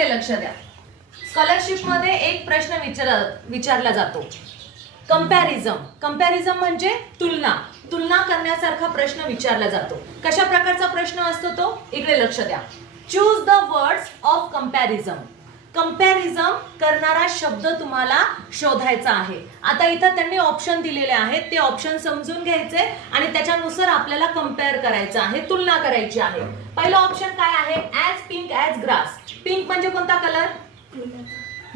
लक्ष द्या. स्कॉलरशिप मध्ये एक प्रश्न विचारला जातो. कंपॅरिझम म्हणजे तुलना करण्यासारखा प्रश्न विचारला जातो. कशा प्रकारचा प्रश्न असतो तो? इकडे लक्ष द्या. चूज द वर्ड्स ऑफ कंपॅरिझम करणारा शब्द तुम्हाला शोधायचा आहे. आता इथं त्यांनी ऑप्शन दिलेले आहेत, ते ऑप्शन समजून घ्यायचे आणि त्याच्यानुसार आपल्याला कंपेअर करायचं आहे, तुलना करायची आहे. पहिलं ऑप्शन काय आहे? As pink as grass. Pink म्हणजे कोणता कलर?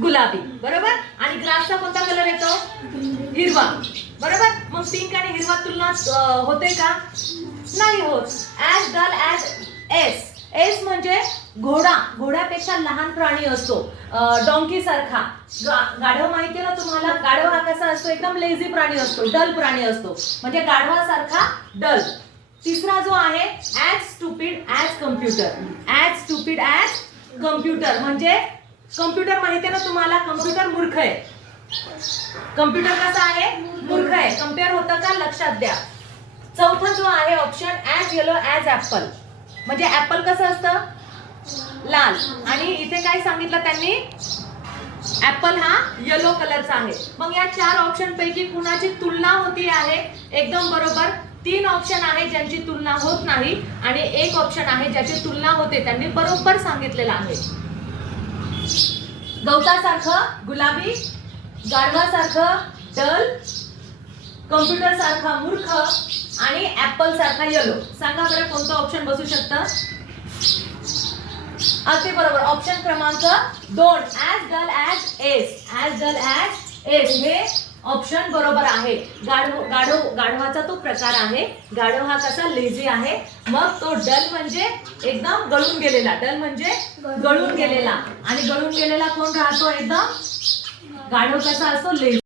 गुलाबी, बरोबर. आणि ग्रासचा कोणता कलर येतो? हिरवा, बरोबर. मग पिंक आणि हिरवा तुलना होते का? नाही होत. ॲज डल ॲज एस म्हणजे घोड्यापेक्षा लहान प्राणी असतो, डॉंकी सारखा. गाढव माहितीये ना तुम्हाला? गाढव हा कसा असतो? एकदम लेझी प्राणी असतो, डल प्राणी असतो, म्हणजे गाढवासारखा डल. तिसरा जो आहे ॲज स्टुपिड ॲज कम्प्युटर म्हणजे कम्प्युटर माहितीये ना तुम्हाला? कम्प्युटर मूर्ख आहे. कम्प्युटर कसा आहे? मूर्ख आहे. कम्पेअर होतं का? लक्षात द्या. चौथा जो आहे option as yellow as apple म्हणजे ऍपल कसं असतं? लाल. आणि इथे काय सांगितलं त्यांनी? ऍपल हा येलो कलरचा आहे. मग या चार ऑप्शन पैकी कुणाची तुलना होती आहे? एकदम बरोबर. 3 ऑप्शन आहे ज्यांची तुलना होत नाही आणि एक ऑप्शन आहे ज्याची तुलना होते. त्यांनी बरोबर सांगितलेलं आहे. गवतासारखं गुलाबी, गाढवासारखं डल, कम्प्युटर सारखा मूर्ख आणि ऍपल सारखा येलो. सांगा बरं कोणतं ऑप्शन बसू शकतं? अगदी बरोबर. ऑप्शन क्रमांक 2 ॲज डल ॲज एस हे ऑप्शन बरोबर आहे. गाढवाचा तो प्रकार आहे. गाढव हा कसा? लेझी आहे. मग तो डल म्हणजे एकदम गळून गेलेला. आणि गळून गेलेला कोण राहतो? एकदम गाढव कसा असतो? लेझी.